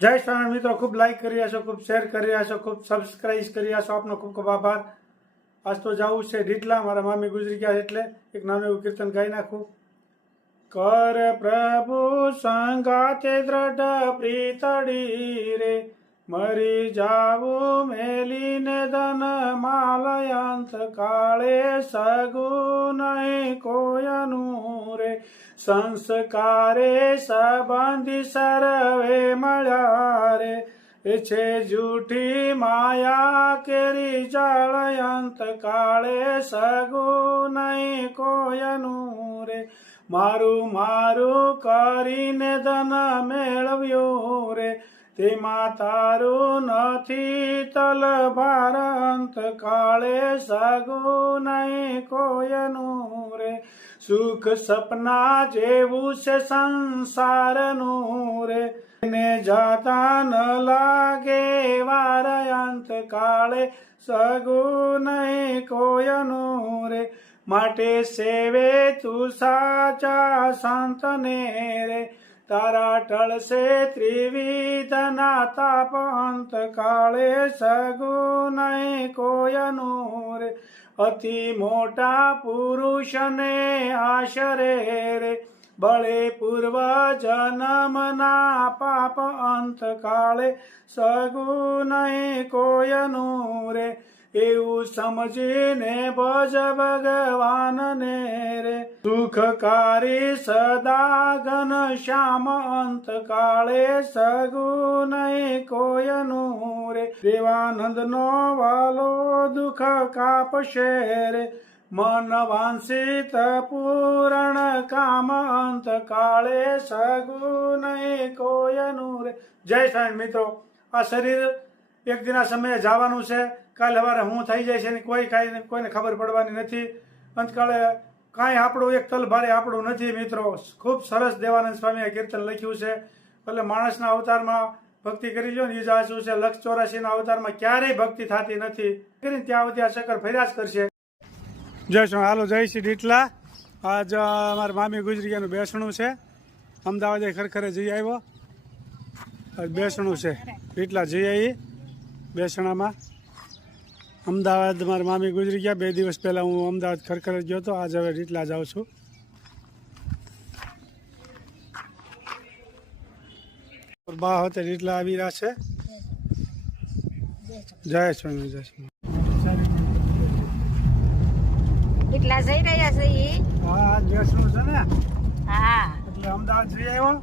જય સ્વામી મિત્રો, ખૂબ લાઈક કરી રહ્યા છો, ખૂબ શેર કરી રહ્યા છો, ખૂબ સબસ્ક્રાઇબ કરી રહ્યા છો. આપનો ખૂબ ખૂબ આભાર. આજ તો જવું છે ડીટલા, મારા મામી ગુજરી ગયા એટલે એક નાનું એવું કીર્તન ગાઈ નાખું. કર પ્રભુ સંગાતે દ્રઢ પ્રીતડી રે, મરી જાવું મેલીને ધન માલયંત કાળે, સગું નહીં કોયનું રે, સંસ્કારે સંબંધી સર્વે મળ્યા રે, એ છે જૂઠી માયા કેરી જળયંત કાળે, સગું નહીં કોયનું રે, મારું મારું કરીને ધન મેળવ્યું રે, તેમાં તારું નથી તલભાર અંત કાળે, સગું નહીં કોયનું રે, સુખ સપના જેવું છે સંસારનું રે, ને જાતા ન લાગે વાર અંત કાળે, સગું નહીં કોયનું રે, માટે સેવે તું સાચા સંતને રે, તારા ટળશે ત્રિવિધના તાપ અંત કાળે, સગું નહીં કોયનું રે, અતિ મોટા પુરુષને આશરે રે, બળે પૂર્વ જન્મના પાપ અંત કાળે, સગું નહીં કોયનું રે, એવું સમજીને ભજ ભગવાનને રે, સુખકારી સદા ઘન શ્યામ અંત કાળે, સગું નહીં કોયનું રે, દેવાનંદનો વાલો દુઃખ કાપશે રે, મન વાંસિત પૂરણ કામ અંત કાળે, સગું નહીં કોયનું રે. જય સ્વામી મિત્રો, આ શરીર એક દિના સમયે જવાનું છે. કાલે સવારે હું થઈ જાય છે કોઈને ખબર પડવાની નથી. અંતકાળે કાંઈ આપણું એક તલ ભારે આપણું નથી મિત્રો. ખૂબ સરસ દેવાનંદ સ્વામીએ કીર્તન લખ્યું છે. એટલે માણસના અવતારમાં ભક્તિ કરી લો ને એ જ આશુ છે. લક્ષ 84ના અવતારમાં ક્યારેય ભક્તિ થતી નથી. કરીને ત્યાં સુધી આ ચક્કર ફર્યા જ કરશે. જય શ્રી હાલો, જય શ્રી ડીટલા. આજ અમારા મામી ગુજરી ગયાનું બેસણું છે. અમદાવાદે ખરેખરે જઈ આવ્યો. આજ બેસણું છે ડીટલા, જઈ આવી બેસણામાં. અમદાવાદ મારા મામી ગુજરી ગયા. 2 દિવસ પહેલાં હું અમદાવાદ ખરેખર ગયો હતો. આજ હવે ડીટલા જાઉં છું. બા હોતે ડીટલા આવી રહ્યા છે. જય સ્વામી, જય સ્વામી. કેટલા જઈ રહ્યા છે ઈ? હા, આજ બેસણું છે ને. હા, એટલે અમદાવાદ જઈ આવ્યો.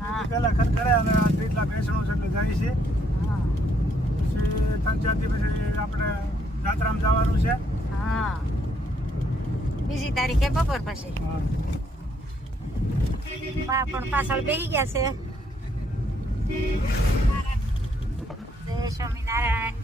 હા. પેલા ખરેખર અને આ ડીટલા બેસણું છે એટલે જાય છે. હા. પછી 3-4 દી પછી આપણે જાત્રામાં જવાનું છે. હા, બીજી તારીખે બપોર પછી. હા, બા પણ પાછળ બેસી ગયા છે. જય સ્વામિનારાયણ.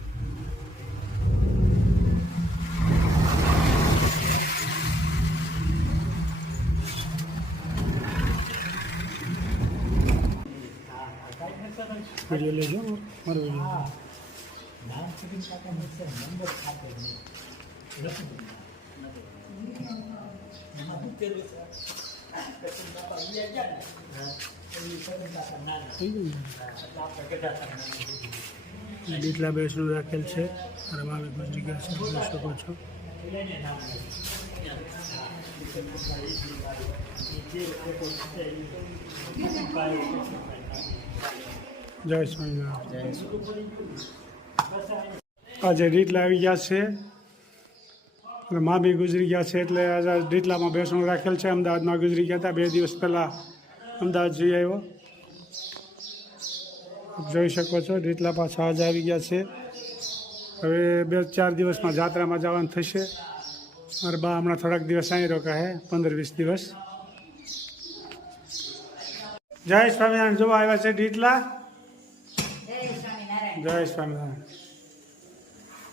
વિડીયો લેજો મારો વિડીયો. ડીટલા બેસણું રાખેલ છે. મારા મામી ગુજરી ગયા છે, જોઈ શકો છો. જય સ્વામિનારાયણ. આજે ડીટલા આવી ગયા છે. મામી ગુજરી ગયા છે એટલે આજે ડીટલામાં બેસણું રાખેલ છે. અમદાવાદમાં ગુજરી ગયા હતા. 2 દિવસ પહેલાં અમદાવાદ જઈ આવ્યો. જોઈ શકો છો ડીટલા પાછા આજે આવી ગયા છે. હવે 2-4 દિવસમાં જાત્રામાં જવાનું થશે. મારા બા હમણાં થોડાક દિવસ અહીં રોકાશે, 15-20 દિવસ. જય સ્વામિનારાયણ. જોવા આવ્યા છે ડીટલા. જય સ્વામિનારાયણ. જય સ્વામિનારાયણ.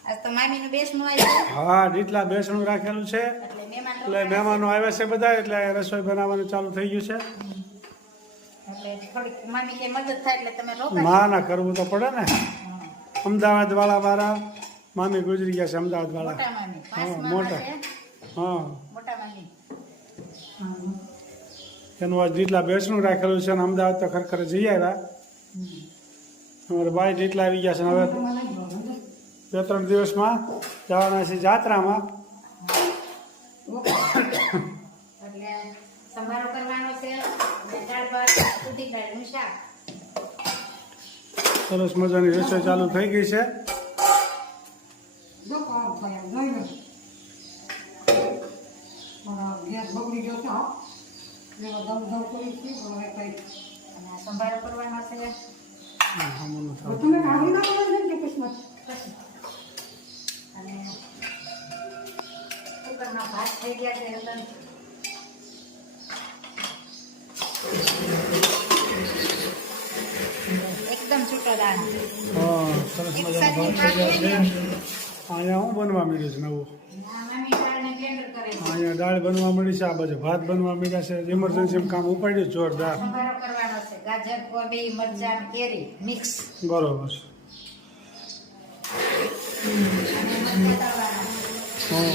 આજ તો મામીનું બેસણું આવ્યું. હા, ડીટલા બેસણું રાખેલું છે. એટલે મહેમાન એટલે મહેમાનો આવ્યા છે બધા, એટલે રસોઈ બનાવવાનું ચાલુ થઈ ગયું છે. એટલે થોડીક મામી કે મદદ થાય એટલે તમે રોકાજો. ના કરવું તો પડે ને. અમદાવાદ વાળા મારા મામી ગુજરી ગયા છે. અમદાવાદ વાળા. મોટા મામી, હા, 5 મોટા. મામા છે. હા, મોટા મામી. એનું આજ ડીટલા બેસણું રાખેલું છે. અને અમદાવાદ તો ખરેખર જઈ આવ્યા. અમારે બાઈ જેટલા આવી ગયા છે ને હવે 2-3 દિવસમાં જવાના છે જાત્રામાં. એટલે સંભારો કરવાનો છે અને દાળ ભાત ઉડી ગયેલું શાક. સરસ મજાની રસોઈ ચાલુ થઈ ગઈ છે. અને સંભારો કરવાનો છે. અને કુકરમાં ભાત થઈ ગયા છે એટલે એકદમ છૂટો દાળ. હા, સરસ મજાનો ભાત થઈ ગયા છે. અહીંયા હું બનવા માંડ્યું છે નવું. મમ્મી દાળને બ્લેન્ડર કરે છે. અહીંયા દાળ બનવા મળી છે, આ બાજુ ભાત બનવા માંડ્યા છે. ઇમરજન્સી કામ ઉપાડ્યું જોરદાર. સંભારો કરવાનો છે. ગાજર, કોબી, મરચાં, કેરી મિક્સ. બરોબર. અને મરચાં તળવાના. હા,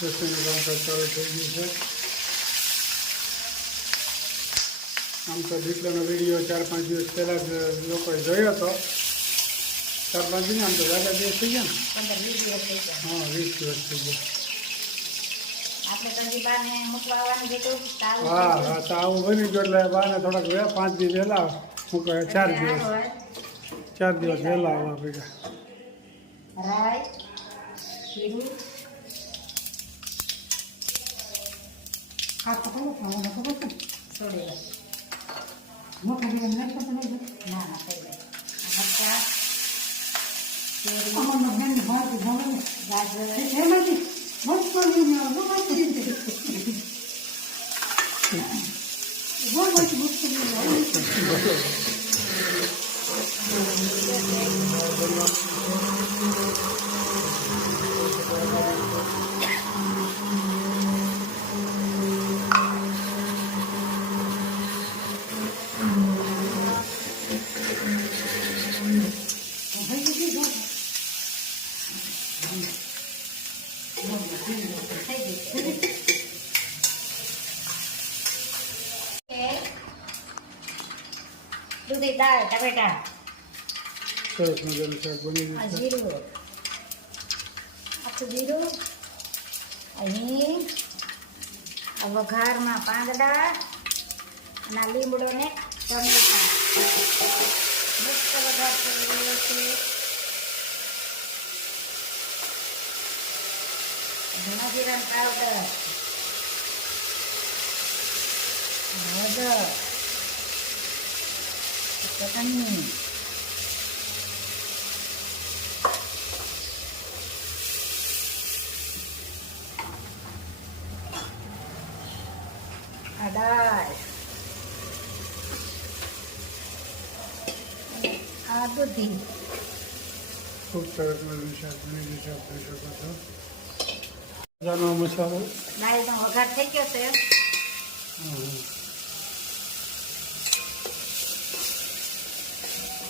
રસોઈનું કામકાજ ચાલુ થઈ ગયું છે. આમ તો દીકરાનો વિડીયો 4-5 દિવસ પહેલાં જ લોકોએ જોયો હતો. 4-5 દિવસ આમ તો જ્યાદા દિવસ થઈ ગયા ને. 15-20 દિવસ થઈ ગયા. હા, 20 દિવસ થઈ ગયા. આપણે તો હજી બાને મૂકવા આવવાનું કીધું. હા હા, તો આવું બની ગયું એટલે બાને થોડાક 5 દિવસ વહેલા મૂકે. 4 દિવસ વહેલા આવવા ભેગા. રાઈ જીરું છોડી ના ના થઈ જાય. મરચાં, કેરી, દૂધી દાળ ટમેટા સરસ મજાનું શાક બની આ ગયું છે. જીરું આખું જીરું અહીં આ વઘારમાં પાંદડા અને આ લીમડો ને ટમેટા મસ્ત વઘાર થઈ ગયો છે. ધણા જીરાનો પાવડર હળદર ચટણી આ દાળ આ દૂધી ખૂબ સરસ મજાનું શાક બની ગયું છે. આપ જોઈ શકો છો. મજાનો મસાલો. દાળનો વઘાર થઈ ગયો છે. હા,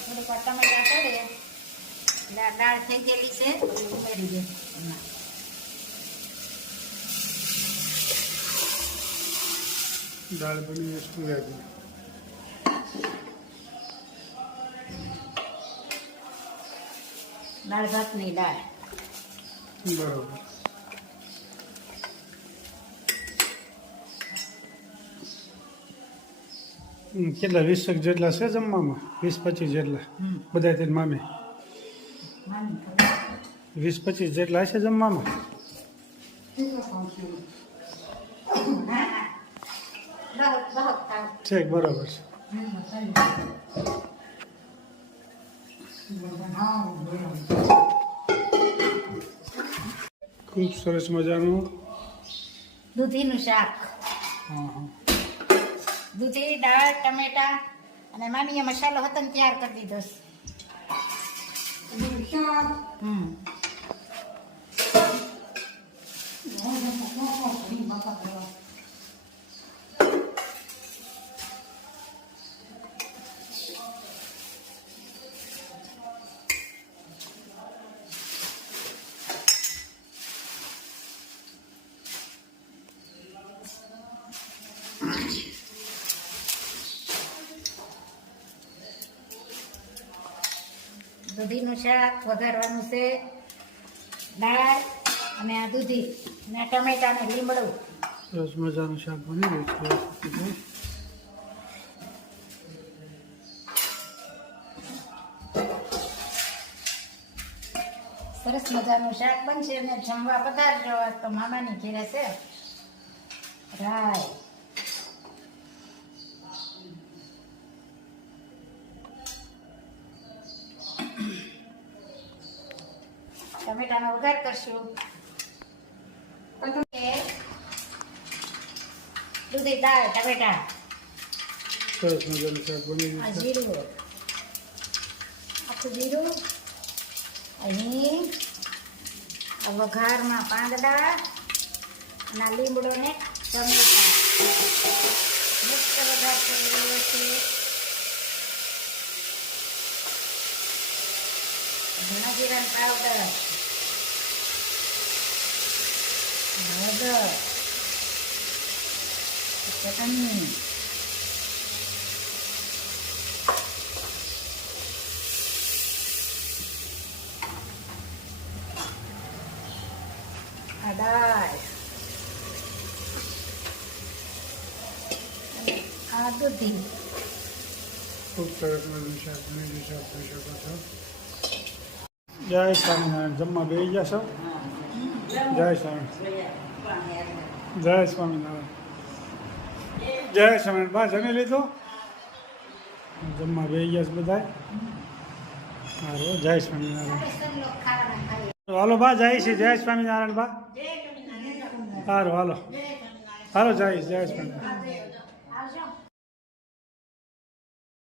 થોડીક વાર ટમેટા ચડે એટલે આ દાળ થઈ ગયેલી છે. ઉમેરી દે એમાં. દાળ બની ગઈ સુરેગી. દાળ ભાતની દાળ બરોબર. કેટલા 20 જેટલા છે જમવામાં? 20-25 જેટલા બધા તે મામી 20-25 જેટલા છે જમવામાં. ઠીક, બરોબર છે. ખૂબ સરસ મજાનું દૂધીનું શાક. હા હા, દૂધી, દાળ, ટમેટા અને માનીએ મસાલો હતો ને તૈયાર કરી દીધો છે. હમ દૂધીનું શાક વઘારવાનું છે. દાળ અને આ દૂધી અને આ ટમેટા ને લીમડું. સરસ મજાનું શાક બની ગયું છે. સરસ મજાનું શાક બનશે અને જમવા પધારજો. આજ તો મામાની ઘેરે છે. રાય ટમેટાનો વઘાર કરશું. દૂધી, દાળ, ટમેટા, સરસ મજાનું શાક બની આ ગયું છે. જીરું, આખું જીરું, અહીં આ વઘારમાં પાંદડા અને આ લીમડો ને ટમેટા મસ્ત વઘાર કરી રહ્યો છે. ધણા જીરાનો પાવડર, હળદર, ચટણી, આ દાળ, આ દૂધી. ખૂબ સરસ મજાનું શાક બની ગયું છે. આપ જોઈ શકો છો. જય સ્વામિનારાયણ. જમવા બેસી ગયા છો? જય સ્વામિનારાયણ. જય સ્વામિનારાયણ. જય સ્વામિનારાયણ. બા જમી લીધું? જમવા બેસી ગયા છે બધા? સારું. જય સ્વામિનારાયણ. હાલો બા, જાય છે. જય સ્વામિનારાયણ બા. સારું, હાલો હાલો, જય સ્વામિનારાયણ.